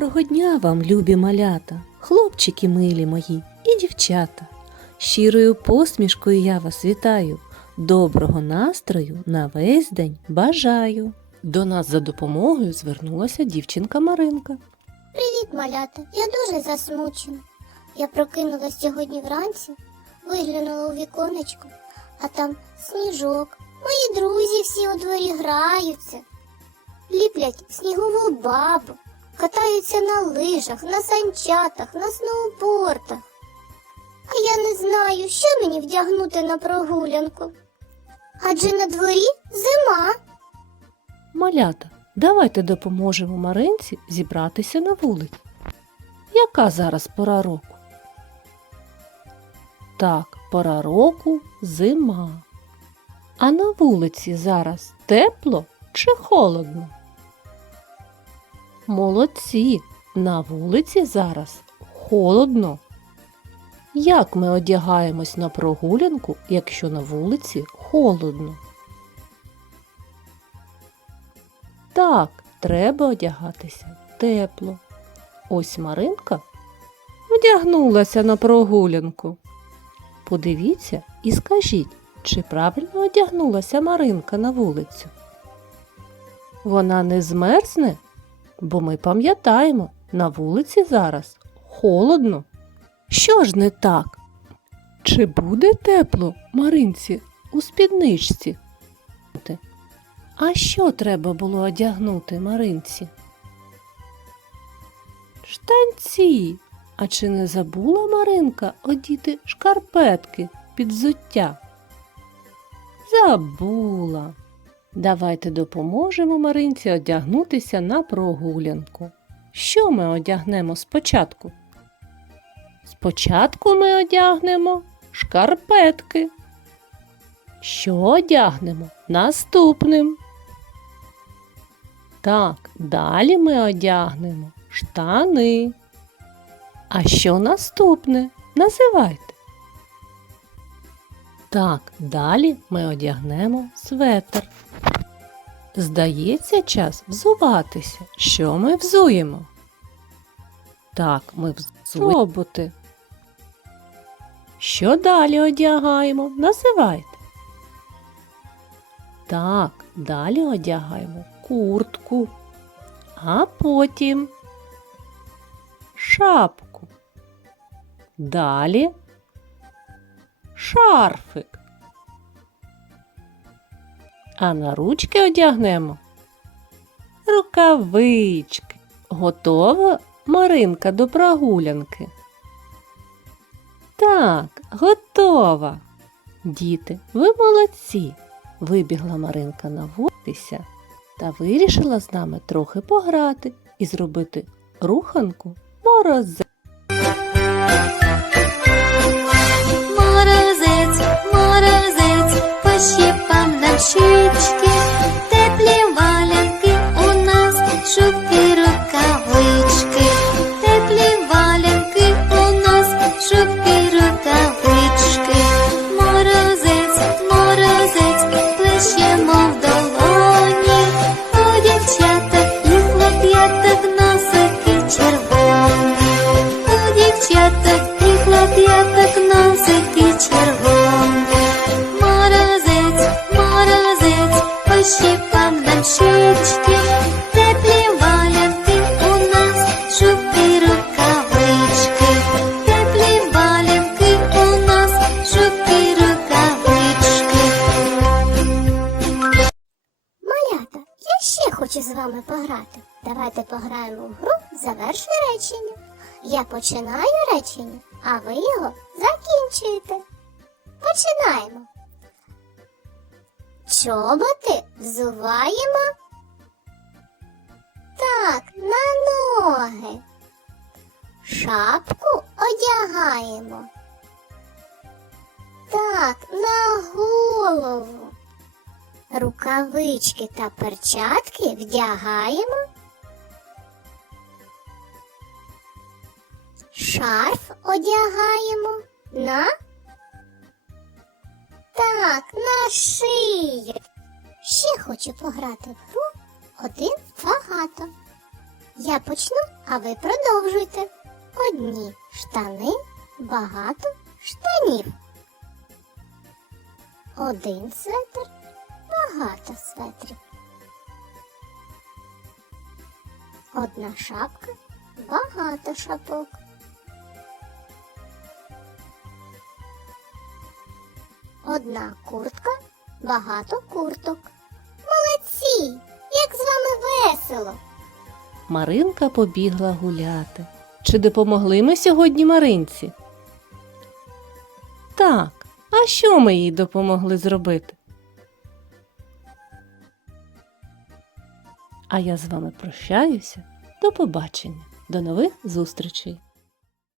Доброго дня вам, любі малята, хлопчики милі мої і дівчата. Щирою посмішкою я вас вітаю. Доброго настрою на весь день бажаю. До нас за допомогою звернулася дівчинка Маринка. Привіт, малята. Я дуже засмучена. Я прокинулась сьогодні вранці, виглянула у віконечко, а там сніжок. Мої друзі всі у дворі граються, ліплять снігову бабу, катаються на лижах, на санчатах, на сноубордах. А я не знаю, що мені вдягнути на прогулянку. Адже на дворі зима. Малята, давайте допоможемо Маринці зібратися на вулиці. Яка зараз пора року? Так, пора року зима. А на вулиці зараз тепло чи холодно? Молодці, на вулиці зараз холодно. Як ми одягаємось на прогулянку, якщо на вулиці холодно? Так, треба одягатися тепло. Ось Маринка одягнулася на прогулянку. Подивіться і скажіть, чи правильно одягнулася Маринка на вулицю? Вона не змерзне, бо ми пам'ятаємо, на вулиці зараз холодно. Що ж не так? Чи буде тепло Маринці у спідничці? А що треба було одягнути Маринці? Штанці. А чи не забула Маринка одіти шкарпетки під взуття? Забула. Давайте допоможемо Маринці одягнутися на прогулянку. Що ми одягнемо спочатку? Спочатку ми одягнемо шкарпетки. Що одягнемо наступним? Так, далі ми одягнемо штани. А що наступне? Називайте. Так, далі ми одягнемо светр. Здається, час взуватися. Що ми взуємо? Так, ми взуємо роботи. Що далі одягаємо? Називайте. Так, далі одягаємо куртку, а потім шапку. Далі шарфик. А на ручки одягнемо рукавички. Готова Маринка до прогулянки? Так, готова. Діти, ви молодці. Вибігла Маринка наводитися та вирішила з нами трохи пограти і зробити руханку морозе. Пощипав теплі валянки у нас, шубки рукавички, теплі валянки у нас, шубки рукавички, морозець, морозець, плещемо в долоні, у дівчаток і хлоп'яток носики червоні, у дівчаток і хлоп'яток вами пограти. Давайте пограємо в гру Завершуй речення. Я починаю речення, а ви його закінчуєте. Починаємо. Чоботи взуваємо. Так, на ноги. Шапку одягаємо. Так, на голову. Рукавички та перчатки вдягаємо. Шарф одягаємо на Так, на шию. Ще хочу пограти в гру один багато. Я почну, а ви продовжуйте. Одні штани, багато штанів. Один светр, багато светрів. Одна шапка, багато шапок. Одна куртка, багато курток. Молодці! Як з вами весело! Маринка побігла гуляти. Чи допомогли ми сьогодні Маринці? Так, а що ми їй допомогли зробити? А я з вами прощаюся. До побачення. До нових зустрічей.